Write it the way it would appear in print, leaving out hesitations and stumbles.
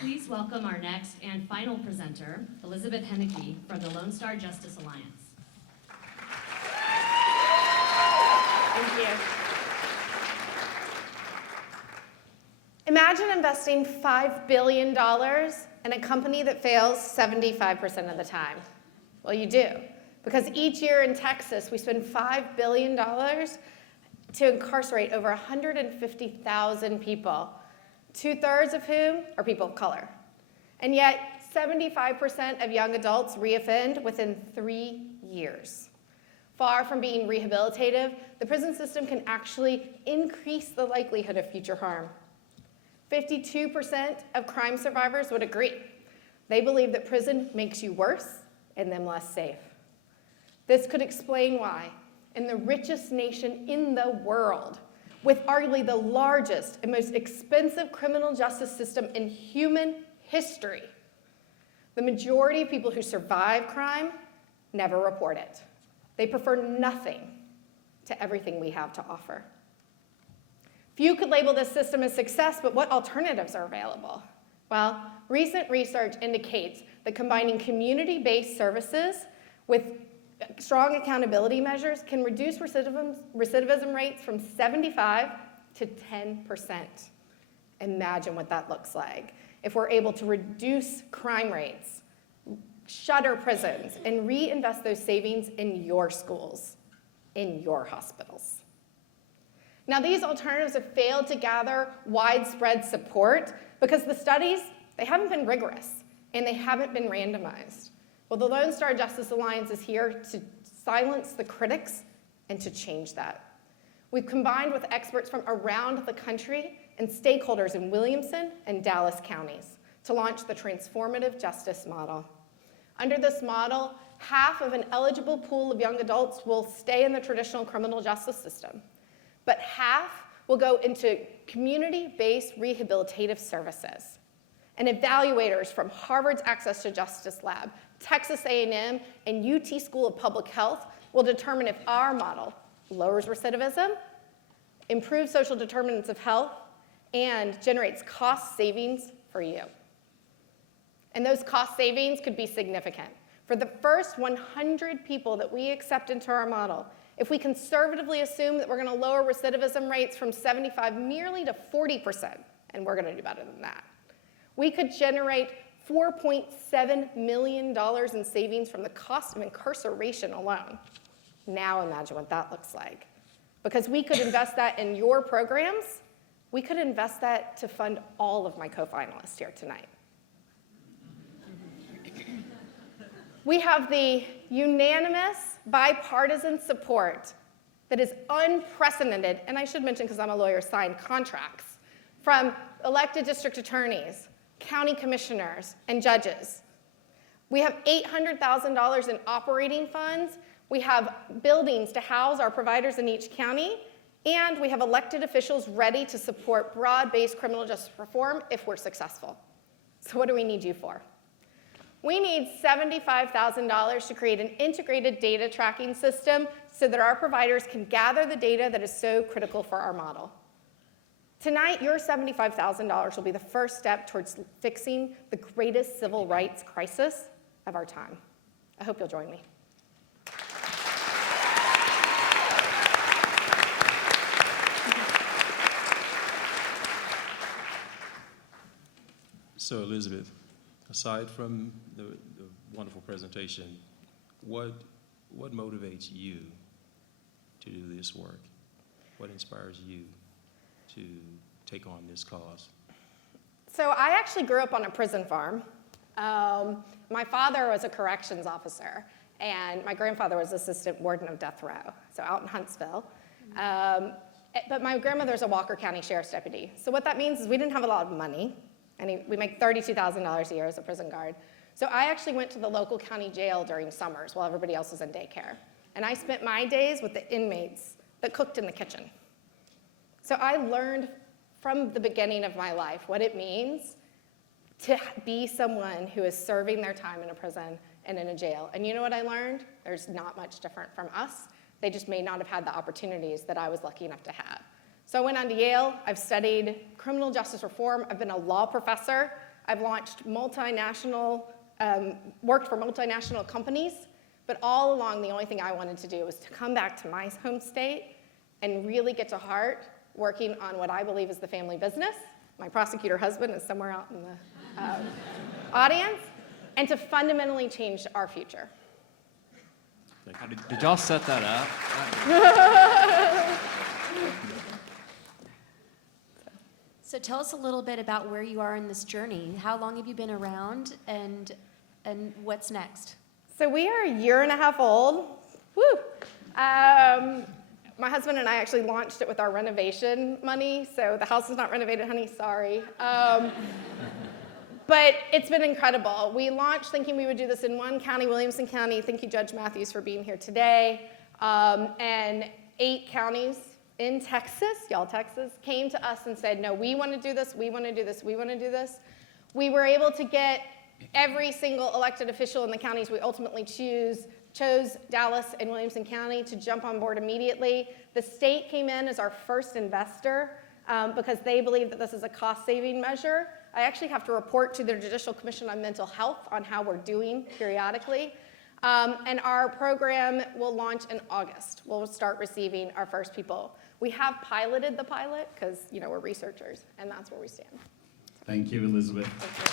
Please welcome our next and final presenter, Elizabeth Henneke from the Lone Star Justice Alliance. Thank you. Imagine investing $5 billion in a company that fails 75% of the time. Well, you do, because each year in Texas, we spend $5 billion to incarcerate over 150,000 people, 2/3 of whom are people of color. And yet, 75% of young adults reoffend within 3 years. Far from being rehabilitative, the prison system can actually increase the likelihood of future harm. 52% of crime survivors would agree. They believe that prison makes you worse and them less safe. This could explain why, in the richest nation in the world, with arguably the largest and most expensive criminal justice system in human history, the majority of people who survive crime never report it. They prefer nothing to everything we have to offer. Few could label this system a success, but what alternatives are available? Well, recent research indicates that combining community-based services with strong accountability measures can reduce recidivism rates from 75 to 10%. Imagine what that looks like if we're able to reduce crime rates, shutter prisons, and reinvest those savings in your schools, in your hospitals. Now, these alternatives have failed to gather widespread support because the studies, they haven't been rigorous and they haven't been randomized. Well, the Lone Star Justice Alliance is here to silence the critics and to change that. We've combined with experts from around the country and stakeholders in Williamson and Dallas counties to launch the transformative justice model. Under this model, half of an eligible pool of young adults will stay in the traditional criminal justice system, but half will go into community-based rehabilitative services. And evaluators from Harvard's Access to Justice Lab, Texas A&M, and UT School of Public Health will determine if our model lowers recidivism, improves social determinants of health, and generates cost savings for you. And those cost savings could be significant. For the first 100 people that we accept into our model, if we conservatively assume that we're going to lower recidivism rates from 75 merely to 40%, and we're going to do better than that, we could generate $4.7 million in savings from the cost of incarceration alone. Now imagine what that looks like. Because we could invest that in your programs, we could invest that to fund all of my co-finalists here tonight. We have the unanimous bipartisan support that is unprecedented, and I should mention, because I'm a lawyer, signed contracts from elected district attorneys, county commissioners, and judges. We have $800,000 in operating funds. We have buildings to house our providers in each county, and we have elected officials ready to support broad-based criminal justice reform if we're successful. So what do we need you for? We need $75,000 to create an integrated data tracking system so that our providers can gather the data that is so critical for our model. Tonight, your $75,000 will be the first step towards fixing the greatest civil rights crisis of our time. I hope you'll join me. So, Elizabeth, aside from the wonderful presentation, what motivates you to do this work? What inspires you to take on this cause? So I actually grew up on a prison farm. My father was a corrections officer, and my grandfather was assistant warden of death row, so out in Huntsville. But my grandmother's a Walker County Sheriff's deputy. So what that means is we didn't have a lot of money, and we make $32,000 a year as a prison guard. So I actually went to the local county jail during summers while everybody else was in daycare. And I spent my days with the inmates that cooked in the kitchen. So I learned from the beginning of my life what it means to be someone who is serving their time in a prison and in a jail. And you know what I learned? There's not much different from us. They just may not have had the opportunities that I was lucky enough to have. So I went on to Yale. I've studied criminal justice reform. I've been a law professor. I've launched worked for multinational companies, but all along the only thing I wanted to do was to come back to my home state and really get to heart working on what I believe is the family business. My prosecutor husband is somewhere out in the audience, and to fundamentally change our future. Did y'all set that up? So tell us a little bit about where you are in this journey. How long have you been around, and what's next? So we are a year and a half old. Woo! My husband and I actually launched it with our renovation money, so the house is not renovated, honey, sorry. But it's been incredible. We launched thinking we would do this in one county, Williamson County. Thank you, Judge Matthews, for being here today. And 8 counties in Texas, y'all Texas, came to us and said, no, we want to do this, we want to do this, we want to do this. We were able to get every single elected official in the counties we ultimately chose Dallas and Williamson County to jump on board immediately. The state came in as our first investor because they believe that this is a cost-saving measure. I actually have to report to the Judicial Commission on Mental Health on how we're doing periodically. And our program will launch in August. We'll start receiving our first people. We have piloted the pilot because, we're researchers, and that's where we stand. Thank you, Elizabeth. Thank you.